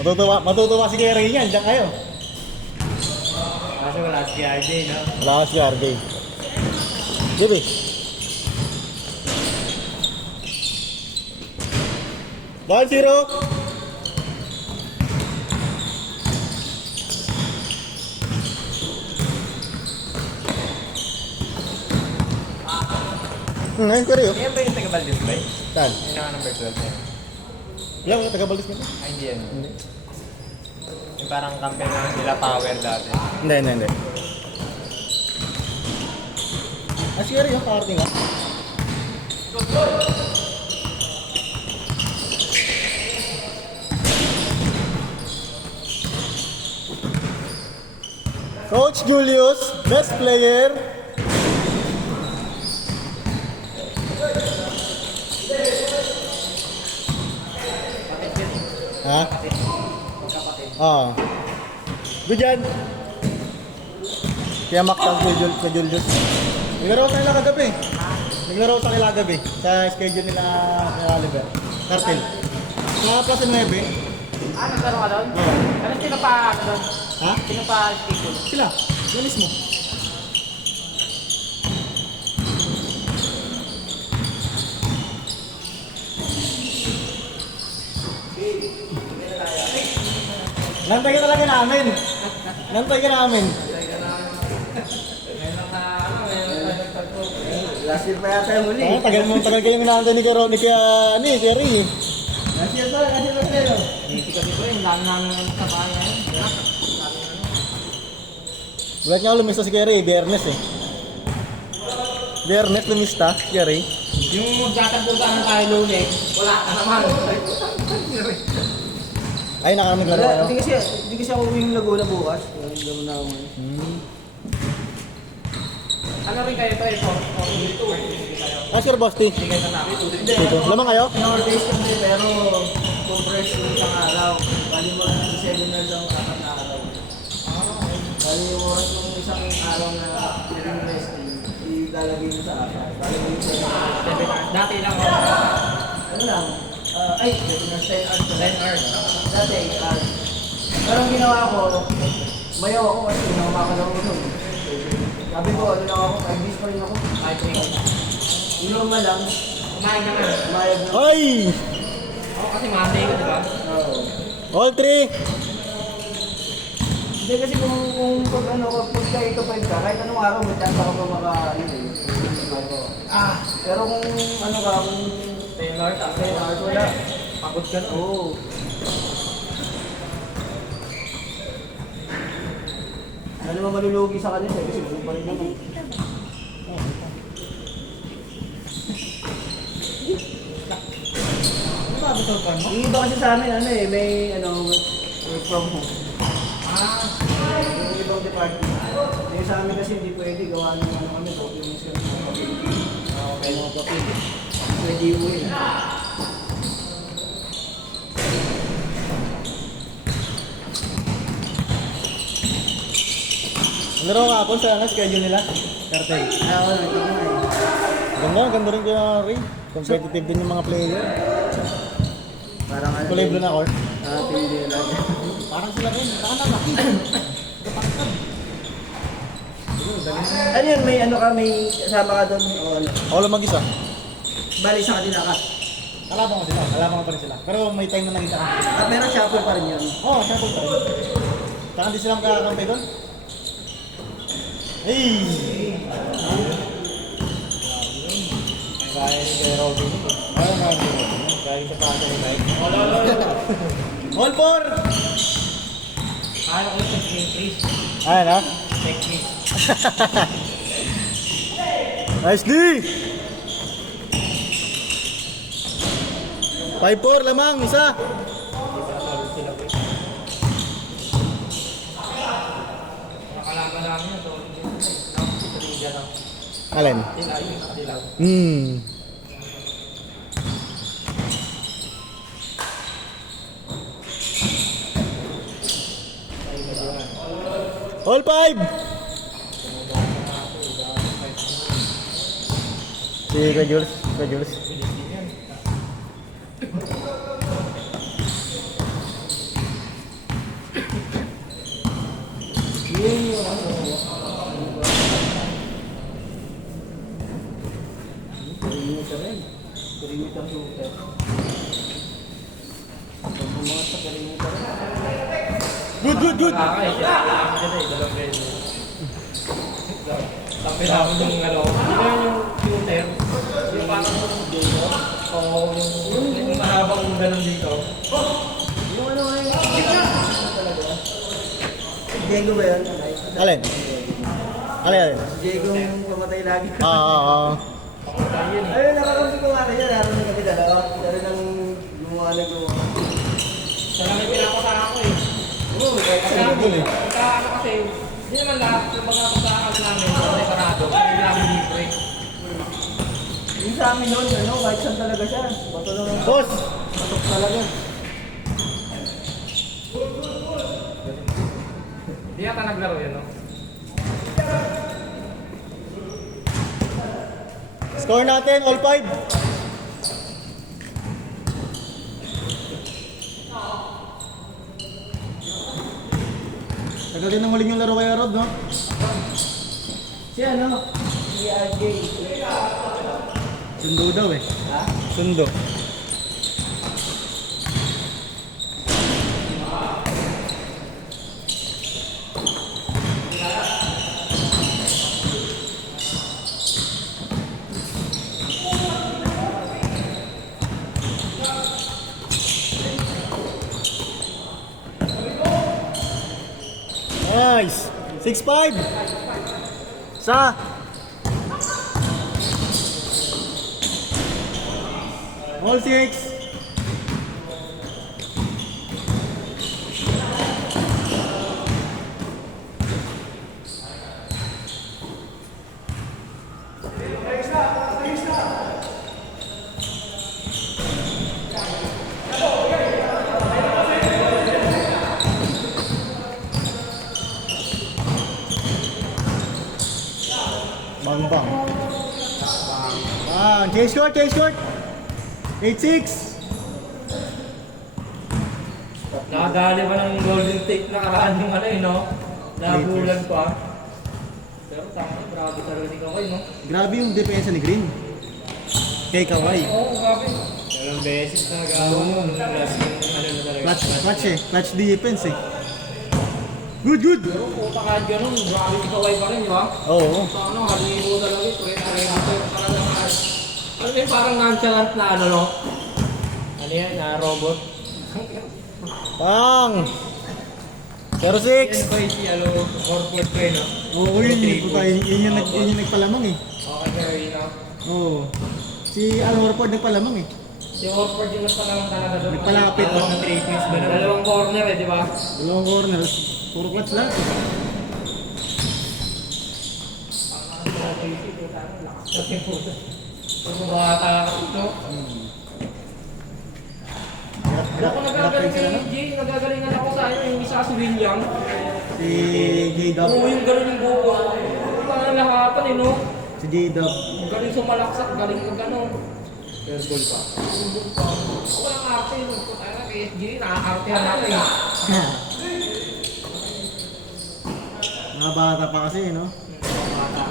Matutuwa si Kerry niyan, diyan kayo. Kasi wala si RJ, no? Wala ka si RJ. Gibi. Ball zero. Ngayon ko rin yun. Yan ba yung taga-Valdez ba? Saan? Yung naka-number 12 na yun. Ilang taga-Valdez nito? Ay, hindi yan. Yung parang campaign na nila Power dati. Hindi. Ah, si Kerry yung party nga. Coach Julius, best player. Ha? Oo. Bidyan. Kaya maktal kay Julius. Naglaro sa nila kagabi. Naglaro sa nila kagabi. Sa schedule nila kay Oliver. Cartel. Sa Plaza 9. Nagkaroon ka doon? Oo. Ano sino pa, ano doon? Ha? Sino pa schedule? Sila. Yan mismo. Nantay ka talaga namin. Nantay ka namin. Last year pa yata yung huli. Tagal kayo minantay ni Kerry. Kerry. Last year pa tayo. Hindi kasi po yung dami namin sa bahay ngayon. Bulat nga lumista si Kerry, Biyernes eh. Biyernes lumista, si Kerry. Yung magtatagpuan tayo lunes, wala ka naman. Ay, nakamiglaro kayo. Hindi kasi ako uwing Laguna bukas. Hindi mo na ako ngayon. Ano rin kayo ito? Ah, Sir Bosti. Hindi kayo namin. Dito. Lamang kayo? Nowadays kami pero compress yung isang araw. Bali mo lang 7 hours ang apat na araw. Bali yung oras ng isang araw na resting, ilalagay mo sa apat. Bali mo yung 7 hours. Dati lang ako. Ano lang? Ay, 10 hours. 10 hours. Dati 8 hours. Pero ang ginawa ko, mayaw ako kasi nakamakalaw ko nun. Sabi ko, ano lang ako, 5 days pa rin ako. Ay, ikaw. Inom na lang, Kumain ka na. mayag na. Ay! Ako kasi Monday ko, di ba? Oo. All three! Hindi kasi kung pag ano, pag kayo ito 5 ka, kahit anong araw, may chance ako pa ano eh. Pero kung ano ka, kung 10 hours, 10 hours, wala. pagod ka na. Oo. Ano naman malulugi sa kanila, kasi ganun pa rin naman. Yung iba kasi sa amin, ano eh, may ano, work from home. Yung ibang department. Yung sa amin kasi hindi pwede gawa ng ano kami, documents kami ng papel. May mga papel. Pwede uwi na. Laro nga po sa schedule nila. Cartel. Ako, nagtigil na eh. Ganda rin Kerry. Competitive din yung mga player. Parang ano. Kulay blue na court. Pili lang. Parang sila rin. Saka na laki. Ano yun, may ano ka, may kasama ka doon? O ano? Ako lang mag-isa. Bali sa kanila ka. Kalaban ko sila. Kalaban ko pa rin sila. Pero may time na nakita ka. Pero shuffle pa rin yun. Oo, shuffle pa rin. Saka hindi sila makakakampi doon. Hey! Kaya ni Kuya Robin. Ayaw nga ni Robin. Kaya sa Pasay United. All four! Kaya ko yung technique. Ayan ha? Technique. Nice D! 5-4 lamang, isa. Nakalaban namin yun. Alin? Sila. All 5! Si Kuya Jules. Kuya Jules. Yun yung ano. Perimeter rin. Perimeter shooter. Pag bumangat sa perimeter rin. Good! Kakay, siya. Dalawang beses. Tapos ako yung ano. Hindi ba yung shooter? Yung parang dito. Oo, yung mahabang ganun dito. Yung ano nga yung talaga. Diego ba yun? Alin? Alin? Diego yung pamatay lagi. Oo. Ayun, nakakampi ko nga kanya. Naroon na kami dalawa. Naroon ang gumawa na gumawa. Sana may pinapasara ko eh. Oo, kahit Kasi sa Good eh. ano kasi, hindi naman lahat yung mga pagkakal namin sa separado, hindi namin libre. yung sa amin noon, ano, kahit saan talaga siya. Bato lang ang Boss! batok talaga. Hindi yata naglaro yun, no? Score natin, all 5. Tagal din ang huling yung laro kay Rod, no? Si ano? Si RJ. Sundo daw eh. Ha? Sundo. Nice! 6-5! Sa! All 6! Bang bang. Change court, change court. 8-6. Nakadali pa ng golden tape na karaan yung ano eh, no? Nabulan pa. Pero tama, grabe talaga ni Kawai, no? Grabe yung depensa ni Green. Kay Kawhi. Oo, grabe. Dalawang beses na nag-aawa mo. Last yung ano na talaga. Clutch eh. Clutch defense eh. Good! Pero puta kahit ganun, grabe ni Kawai pa rin, di ba? Oo. So ano, halimo talaga ito. Parang ano yun, parang nonchalant na ano, no? Ano yan, na robot? Pang! 06! Yan ko si ano, corporate ko yun, no? Oo, yun yung nagpalamang eh. Okay, pero yun, no? Oo. Si Al Horford nagpalamang eh. Si Horford yung nagpalamang talaga doon. Nagpalapit, no? Ng 3 piece ba naman? Dalawang corner eh, di ba? Dalawang corners. Puro clutch lahat eh. Puro bata ka ito. Ako nagagaling kay Jay, nagagalingan ako sa ano, yung isa si William. Si J-Dub. Oo, yung gano'n yung buko. Parang lahatan eh, no? Si J-Dub. Galing sumalaksak, galing ka gano'n. Fair goal pa. Ako lang arte, no? Kaya kay SJ, nakakaartehan ako eh. Mga bata pa kasi, no? Bata.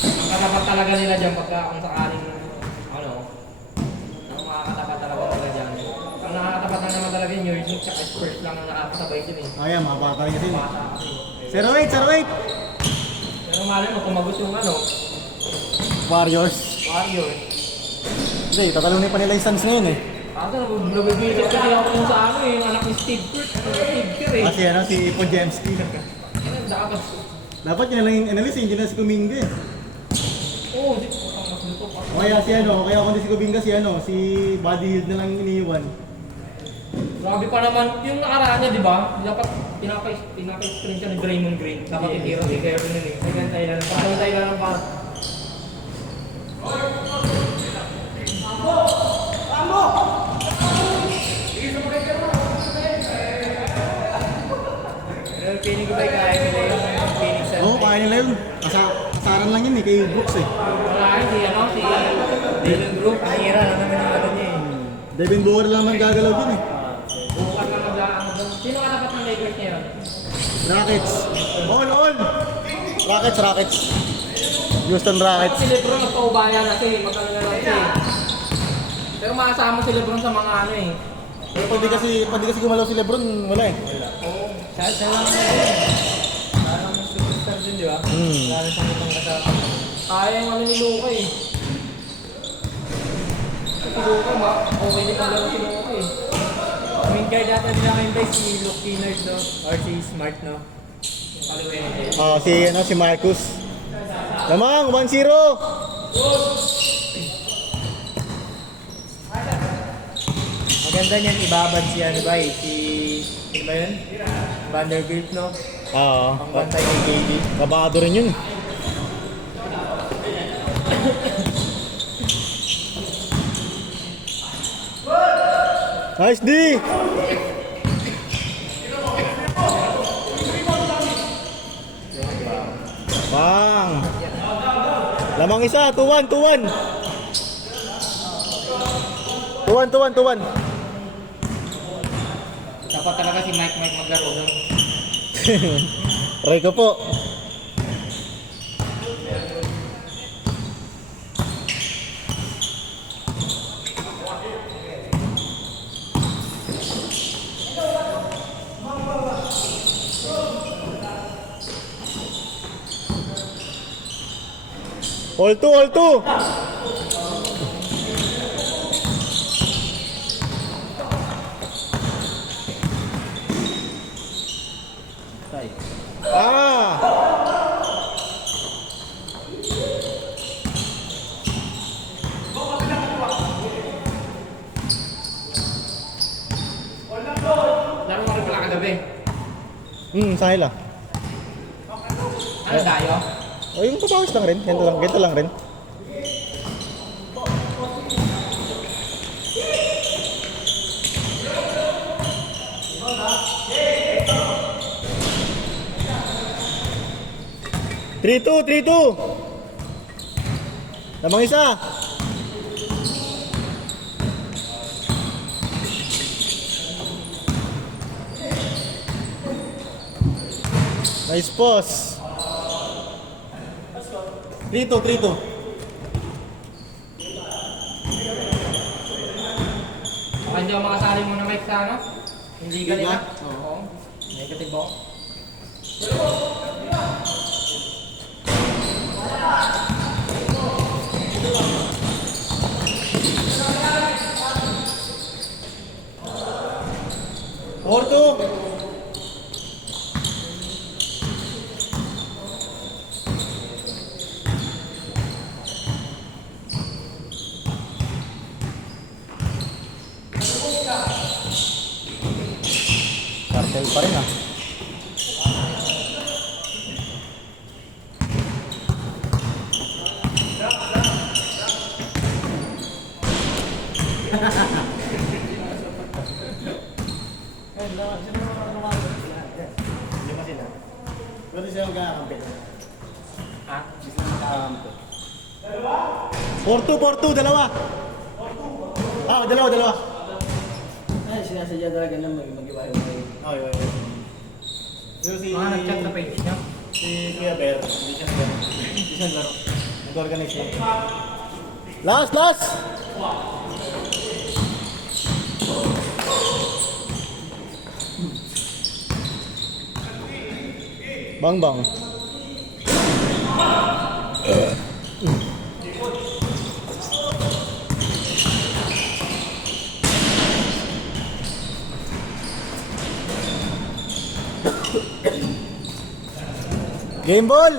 Ang katapat talaga nila dyan pagka kung sakaling, ano, ang makakatapat talaga nila dyan. Ang nakakatapat na naman talaga yung New York Knicks, tsaka Spurs lang ang nakakasabay dyan eh. Ayan, mga bata rin kasi. Bata kasi. 08! Pero malay mo, tumagot yung ano, Warriors. Warriors. Hindi, tatalunin pa nila yung Suns ngayon eh. Kaso nabibisit kasi ako yung sa ano eh, yung anak ni Steve Kerr eh. Kasi ano, si Podjemski. Ano, dapat. Dapat yun na lang yung analyst, hindi na si Kuminga eh. Oo, di ko mas luto pa. O kaya si ano, kaya kung di si Kuminga si ano, si Buddy Hield na lang iniiwan. Grabe pa naman, yung nakaraan niya, di ba? Dapat pinapa-screen siya ni Draymond Green. Dapat itira si Kerr nun eh. Nagantay lang. Pagkantay lang pa. Pero feeling ko ba kaya nila yung Phoenix Suns? Oo, kaya nila yun. Kasaran lang yun eh, kay Brooks eh. Marami si ano, si Dylan Brooks. Ang hira na naman yung ano niya eh. Devin Booker lang man gagalaw dun eh. Bukan na mag-aang doon. Sino katapat ng Lakers ngayon? Rockets. All. Rockets. Houston Rockets. Si Lebron nagpaubaya na siya, magkano na lang siya. Pero makasama si Lebron sa mga ano eh. Pero pwede kasi gumalaw si Lebron, wala eh. Oo. Siya lang na parang superstar din, di ba? Lalo sa itong kasama. Kaya yung ano ni Luka eh. Si Luka, okay din ang laro si Luka eh. Main guard natin nila ngayon guys, si Luke Kennard, no? Or si Smart, no? Yung kaliwin. Si Marcus. Lamang, 1-0. Maganda niyan, ibabad si ano ba eh, sino ba yun? Vanderbilt, no? Oo. Ang bantay kay KD. Kabado rin yun. Nice D! Bang! Lamang isa, 2-1. 2-1. Dapat talaga si Mike maglaro doon. Try ko po. All two. Ah! Laro mo rin pala kagabi. Sahil ah. Ano tayo? O yung pabawas lang rin. Ganito lang rin. Three two. Lamang isa. Nice pause. 3-2. Baka hindi ako makasali muna Mike sa ano? Hindi galing Liga? ah. Oo. Negative ako. Porto. Cartel pa rin ah. Lima sila. Pwede sila magkakampi. Ha? Sila magkakampi. 4-2, dalawa. Dalawa. Ay, sinasadya talaga na mag-iwa-iwa. Okay. Pero si... Mga nag-chat sa page niya. Si Kuya Bear, hindi siya naglaro. Hindi siya naglaro. Nag-organize siya. Last! Bang. Game ball!